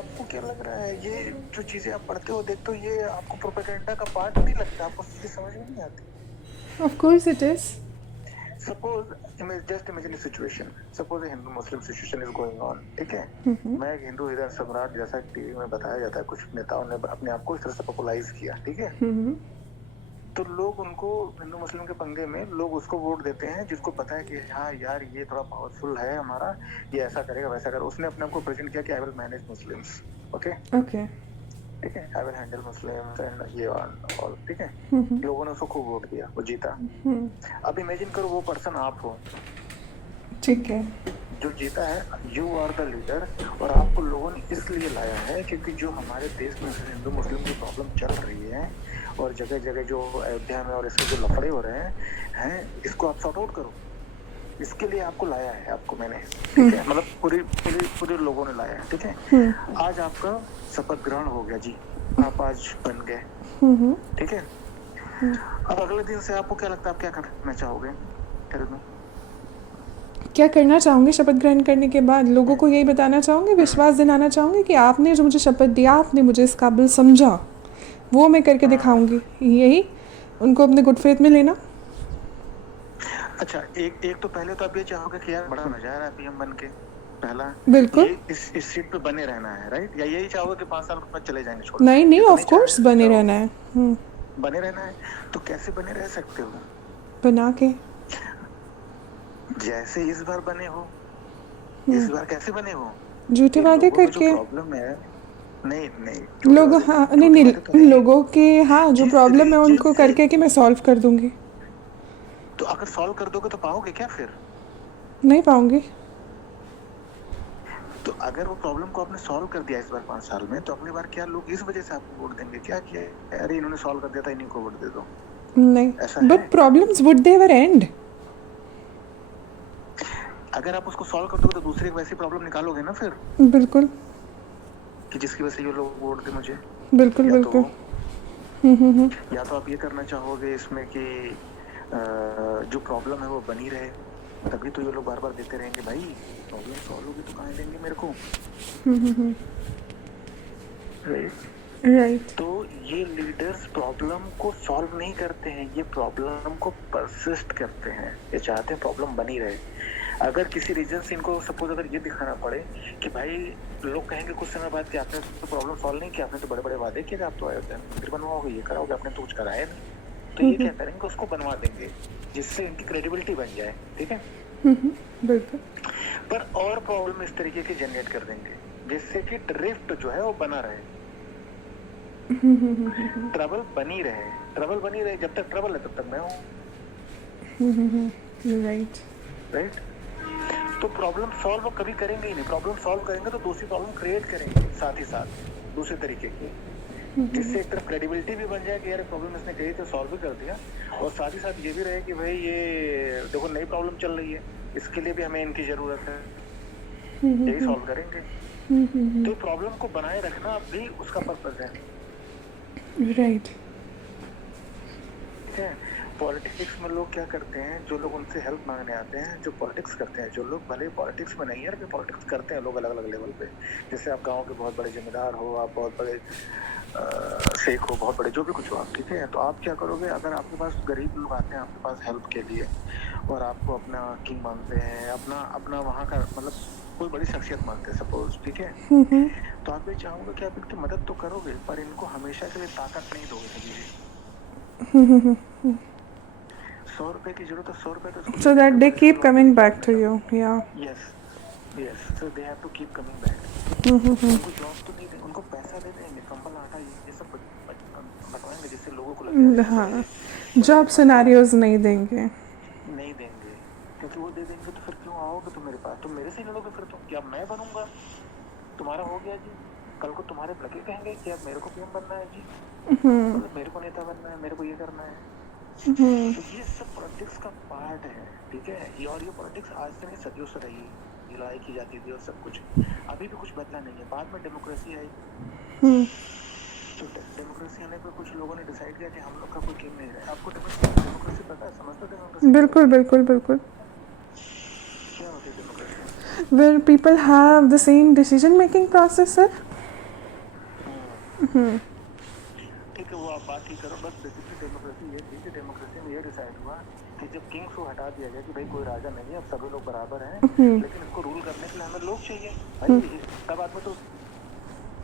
आपको क्या लग रहा है, ये जो चीजें आप पढ़ते हो देखते हो, ये आपको प्रोपेगेंडा का पार्ट नहीं लगता? आपको ये समझ में नहीं आती? Of course it is. Suppose just imagine situation, suppose Hindu Muslim situation is going on, ठीक है? मैं एक हिंदू हृदय सम्राट जैसा टीवी में बताया जाता है, कुछ नेताओं ने अपने आप को इस तरह से पॉपुलराइज किया, ठीक है? तो लोग उनको, हिंदू मुस्लिम के पंगे में लोग उसको वोट देते हैं जिसको पता है कि हाँ यार ये थोड़ा पावरफुल है हमारा, ये ऐसा करेगा वैसा करेगा। उसने अपने आप को प्रेजेंट किया कि I will manage Muslims, okay Okay. ठीक है, I will handle Muslims and ये ऑल, ठीक है? लोगों ने उसको खूब वोट दिया, वो जीता। अब इमेजिन करो वो पर्सन आप हो, ठीक है। जो जीता है, यू आर द लीडर, और आपको लोगों ने इसलिए लाया है क्योंकि जो हमारे देश में हिंदू मुस्लिम की प्रॉब्लम चल रही है और जगह जगह जो अयोध्या में और इसमें जो लफड़े हो रहे हैं इसको आप सॉर्ट आउट करो, इसके लिए आपको लाया है, आपको मैंने, ठीक है? मतलब पूरे लोगों ने लाया है, ठीक है? आज आपका शपथ ग्रहण हो गया जी, आप आज बन गए, ठीक है? अब अगले दिन से आपको क्या लगता है, आप क्या करना चाहोगे? क्या करना चाहूँगी शपथ ग्रहण करने के बाद? लोगों को यही बताना चाहूँगी, विश्वास दिलाना चाहूँगी कि आपने जो मुझे शपथ दिया, आपने मुझे इस काबिल समझा, वो मैं करके दिखाऊंगी। यही उनको अपने गुड फेथ में लेना। अच्छा, एक तो पहले तो आप ये चाहोगे कि यार बड़ा मजा आ रहा है पीएम बन के, पहला बिल्कुल। ये इस सीट पे बने रहना है, राइट? या यही चाहोगे कि 5 साल के बाद चले जाएंगे छोड़? नहीं, ऑफ कोर्स बने रहना है। बने रहना है, तो कैसे बने रह सकते हो? बना के, जैसे इस बार बने हो, इस बार कैसे बने हो? झूठे वादे करके। प्रॉब्लम है, नहीं लोग, हाँ नहीं, लोगों के, हाँ जो प्रॉब्लम है उनको करके कि मैं सॉल्व कर दूंगी। तो अगर सॉल्व कर दोगे तो पाओगे क्या फिर? नहीं पाऊंगी। तो अगर वो प्रॉब्लम को आपने सॉल्व कर दिया इस बार 5 साल में, तो अगली बार क्या लोग इस वजह से आपको वोट देंगे क्या कि अरे इन्होंने सॉल्व कर दिया था, इन्हीं को वोट दे दो? नहीं, ऐसा but problems would they ever and. अगर आप उसको सॉल्व कर दोगे तो दूसरी वैसी प्रॉब्लम निकालोगे ना फिर, बिल्कुल, कि जिसकी वजह से ये लोग वोट दे मुझे। बिल्कुल या बिल्कुल। या तो आप ये करना चाहोगे इसमें कि जो प्रॉब्लम है वो बनी रहे, तभी तो ये लोग बार बार देते रहेंगे, भाई प्रॉब्लम सॉल्व होगी तो कहाँ देंगे मेरे को, राइट। तो ये लीडर्स प्रॉब्लम को सॉल्व नहीं करते हैं, ये प्रॉब्लम को परसिस्ट करते हैं, ये चाहते हैं प्रॉब्लम बनी रहे। अगर किसी रीजन से इनको सपोज अगर ये दिखाना पड़े कि भाई लोग कहेंगे कुछ समय बाद कि आपने तो प्रॉब्लम सॉल्व नहीं किया, आपने तो बड़े बड़े वादे किए, आप तो अयोध्या मंदिर बनवाओगे, ये कराओगे, आपने तो कुछ कराया नहीं, तो ये क्या करेंगे, उसको बनवा देंगे जिससे इनकी क्रेडिबिलिटी बन जाए, ठीक है? बिल्कुल। पर और प्रॉब्लम इस तरीके की जनरेट कर देंगे जिससे कि ड्रिफ्ट जो है वो बना रहे, ट्रबल बनी रहे, जब तक ट्रबल है तब तक मैं हूँ, राइट? तो प्रॉब्लम सॉल्व कभी करेंगे ही नहीं, प्रॉब्लम सॉल्व करेंगे तो दूसरी प्रॉब्लम क्रिएट करेंगे साथ ही साथ दूसरे तरीके की, जिससे एक तरफ क्रेडिबिलिटी भी बन जाए कि यार प्रॉब्लम इसने कही तो सॉल्व भी कर दिया, और साथ ही साथ ये भी रहे कि भाई ये देखो नई प्रॉब्लम चल रही है, इसके लिए भी हमें इनकी जरूरत है, यही सॉल्व करेंगे। तो प्रॉब्लम को बनाए रखना भी उसका पर्पस है, राइट। ठीक है? पॉलिटिक्स में लोग क्या करते हैं, जो लोग उनसे हेल्प मांगने आते हैं, जो पॉलिटिक्स करते हैं, जो लोग भले पॉलिटिक्स में नहीं है लेकिन पॉलिटिक्स करते हैं लोग अलग अलग लेवल पे, जैसे आप गांव के बहुत बड़े जिम्मेदार हो, आप बहुत बड़े शेख हो, बहुत बड़े जो भी कुछ हो आप, ठीक है? तो आप क्या करोगे, अगर आपके पास गरीब लोग आते हैं आपके पास हेल्प के लिए और आपको अपना किंग मानते हैं, अपना वहाँ का मतलब कोई बड़ी शख्सियत मानते हैं सपोज, ठीक है? तो आप ये चाहोगे कि आप इनकी मदद तो करोगे पर इनको हमेशा के लिए ताकत नहीं दोगे कभी भी। 100 रुपए की जरूरत है, 100 रुपए तो So that they keep coming back to you, yeah. Yes, so they have to keep coming back. उनको जॉब तो नहीं देंगे, उनको पैसा दे देंगे, कंबल आटा ये सब बटवाएंगे जिससे लोगों को लगे, हाँ, जॉब सिनेरियोज नहीं देंगे, क्योंकि वो दे देंगे तो फिर क्यों आओगे तुम मेरे पास, तुम मेरे से लड़ोगे फिर, तुम क्या मैं बनूंगा, तुम्हारा हो गया जी, कल को तुम्हारे लड़के कहेंगे कि अब मेरे को पीएम बनना है जी, मतलब मेरे को नेता बनना है, मेरे को ये करना है। तो ये सब पॉलिटिक्स का पार्ट है, ठीक है? और ये पॉलिटिक्स आज से नहीं सदियों से रही, लड़ाई की जाती थी और सब कुछ, अभी भी कुछ बदला नहीं है। बाद में डेमोक्रेसी आई, तो डेमोक्रेसी आने पर कुछ लोगों ने डिसाइड किया कि हम लोग का कोई गेम नहीं है। आपको डेमोक्रेसी पता है, समझते हो डेमोक्रेसी? बिल्कुल बिल्कुल बिल्कुल। क्या होती है democracy? Where people have the same decision making process, sir. ठीक है, वो आप बात ही करो। बस बेसिकली डेमोक्रेसी ये थी कि डेमोक्रेसी में ये डिसाइड हुआ कि जब किंग्स को हटा दिया गया कि भाई कोई राजा नहीं है, अब सभी लोग बराबर हैं, लेकिन इसको रूल करने के लिए हमें लोग चाहिए। भाई सब आदमी तो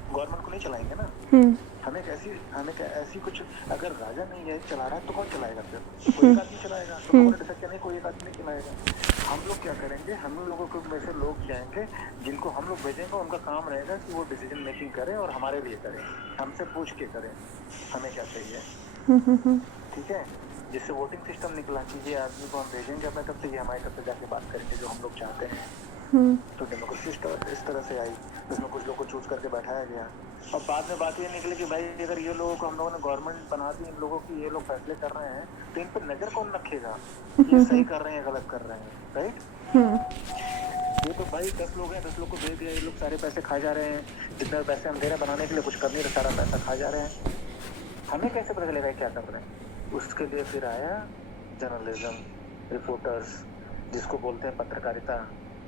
गवर्नमेंट को नहीं चलाएंगे ना। हमें ऐसी कुछ, अगर राजा नहीं है चला रहा है तो कौन चलाएगा? फिर कोई एक आदमी चलाएगा। तो लोगों ने डिसाइड किया नहीं, कोई एक आदमी नहीं चलाएगा। हम लोग क्या करेंगे, हम लोगों के में से लोग जाएंगे जिनको हम लोग भेजेंगे, उनका काम रहेगा कि वो डिसीजन मेकिंग करें और हमारे लिए करें, हमसे पूछ के करें हमें क्या चाहिए। ठीक है, जिससे वोटिंग सिस्टम निकला कि ये आदमी को हम भेजेंगे अपने तरफ से, ये हमारी तरफ से जाके बात करेंगे जो हम लोग चाहते हैं। तो डेमोक्रेसी इस तरह से आई, जिसमें कुछ लोग को चूज करके बैठाया गया। और बाद में बात ये निकली कि भाई अगर ये लोगों को हम लोगों ने गवर्नमेंट बना दी, इन लोगों की ये लोग फैसले कर रहे हैं, तो इन पर नजर कौन रखेगा ये सही कर रहे हैं गलत कर रहे हैं, राइट? ये तो भाई 10 लोग हैं, 10 लोग को दे दिया, ये लोग सारे पैसे खा जा रहे हैं। जितने पैसे हम दे रहे हैं बनाने के लिए, कुछ कर नहीं रहे, सारा पैसा खा जा रहे हैं। हमें कैसे पता चलेगा क्या कर रहे हैं? उसके लिए फिर आया जर्नलिज्म, रिपोर्टर्स, जिसको बोलते हैं पत्रकारिता,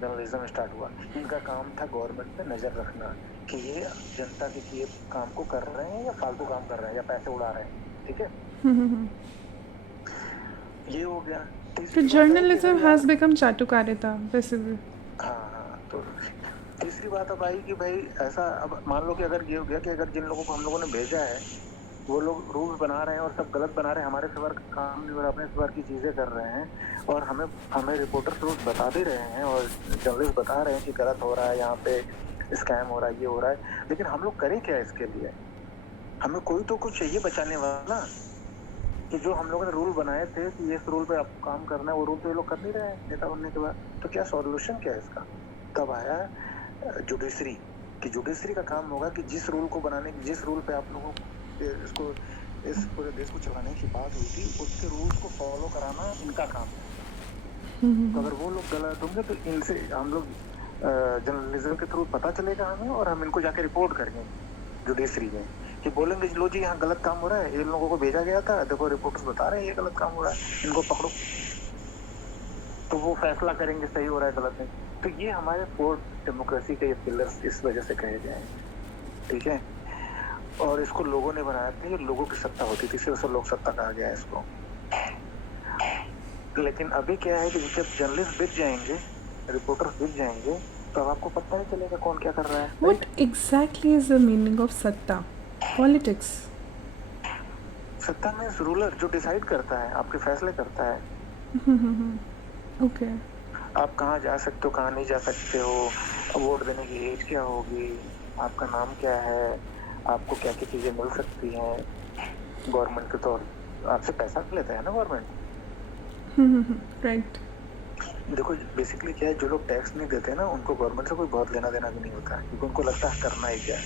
जर्नलिज्म स्टार्ट हुआ। इनका काम था गवर्नमेंट पे नजर रखना कि ये जनता के किए काम को कर रहे हैं या फालतू काम कर रहे हैं या पैसे उड़ा रहे हैं। ठीक है, ये हो गया। तो जर्नलिज्म हैज बिकम चाटुकारिता बेसिकली। हाँ, तो तीसरी बात अब आई कि भाई ऐसा, अब मान लो कि अगर ये हो गया कि अगर जिन लोगों को हम लोगों ने भेजा है वो लोग रूल्स बना रहे हैं और सब गलत बना रहे हैं, हमारे फेवर का काम नहीं हो रहा, अपने फेवर की चीज़ें कर रहे हैं, और हमें रिपोर्टर्स रोज बता भी रहे हैं और जर्नलिस्ट बता रहे हैं कि गलत हो रहा है, यहाँ पे स्कैम हो रहा है, ये हो रहा है, लेकिन हम लोग करें क्या इसके लिए? हमें कोई तो कुछ चाहिए बचाने वाला, कि जो हम लोगों ने रूल बनाए थे कि इस रूल पे आपको काम करना है, वो रूल तो ये लोग कर नहीं रहे हैं नेता बनने के बाद। तो क्या सॉल्यूशन क्या है इसका? तब आया जुडिशरी, कि जुडिशरी का काम होगा कि जिस रूल को बनाने की, जिस रूल पे आप लोगों इसको इस पूरे देश को चलाने की बात हुई थी, उसके रूल्स को फॉलो कराना इनका काम है। तो अगर वो लोग गलत होंगे तो इनसे हम लोग जर्नलिज्म के थ्रू पता चलेगा हमें, और हम इनको जाके रिपोर्ट करेंगे जुडिशरी में, कि बोलेंगे लो जी यहाँ गलत काम हो रहा है, इन लोगों को भेजा गया था, देखो रिपोर्टर्स बता रहे हैं ये गलत काम हो रहा है, इनको पकड़ो। तो वो फैसला करेंगे सही हो रहा है गलत नहीं। तो ये हमारे 4 डेमोक्रेसी के पिलर्स इस वजह से कहे गए हैं। ठीक है, और इसको लोगों ने बनाया था, ये लोगों की सत्ता होती थी, सिर्फ लोक सत्ता कहा गया है इसको। लेकिन अभी क्या है कि जब जर्नलिस्ट बिक जाएंगे, रिपोर्टर्स बिक जाएंगे, तो अब आपको पता नहीं चलेगा कौन क्या कर रहा है। What exactly is the meaning of सत्ता? Politics. सत्ता में रूलर जो डिसाइड करता है, आपके फैसले करता है। Okay. आप कहाँ जा सकते हो, कहाँ नहीं जा सकते हो, वोट देने की एज क्या होगी, आपका नाम क्या है, आपको क्या क्या चीजें मिल सकती हैं गवर्नमेंट के तौर, आपसे पैसा लेता है ना गवर्नमेंट। Right. देखो बेसिकली क्या है, जो लोग टैक्स नहीं देते ना, उनको गवर्नमेंट से कोई बहुत लेना देना भी नहीं होता है, क्योंकि उनको लगता है करना ही क्या है।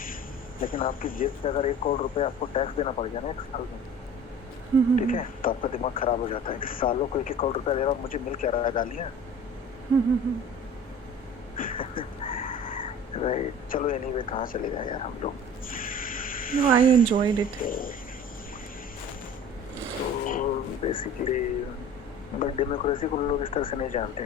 लेकिन आपकी जेब से अगर 1 करोड़ रुपए आपको टैक्स देना पड़ जाए ना 1 साल में, ठीक है, तो आपका दिमाग खराब हो जाता है। सालों को 1 करोड़ रुपया दे रहा, मुझे मिल क्या रहा है, गालियां। राइट, चलो एनीवे कहाँ चले गए यार हम लोग। No, I enjoyed it. तो बेसिकली बट डेमोक्रेसी को लोग इस तरह से नहीं जानते हैं।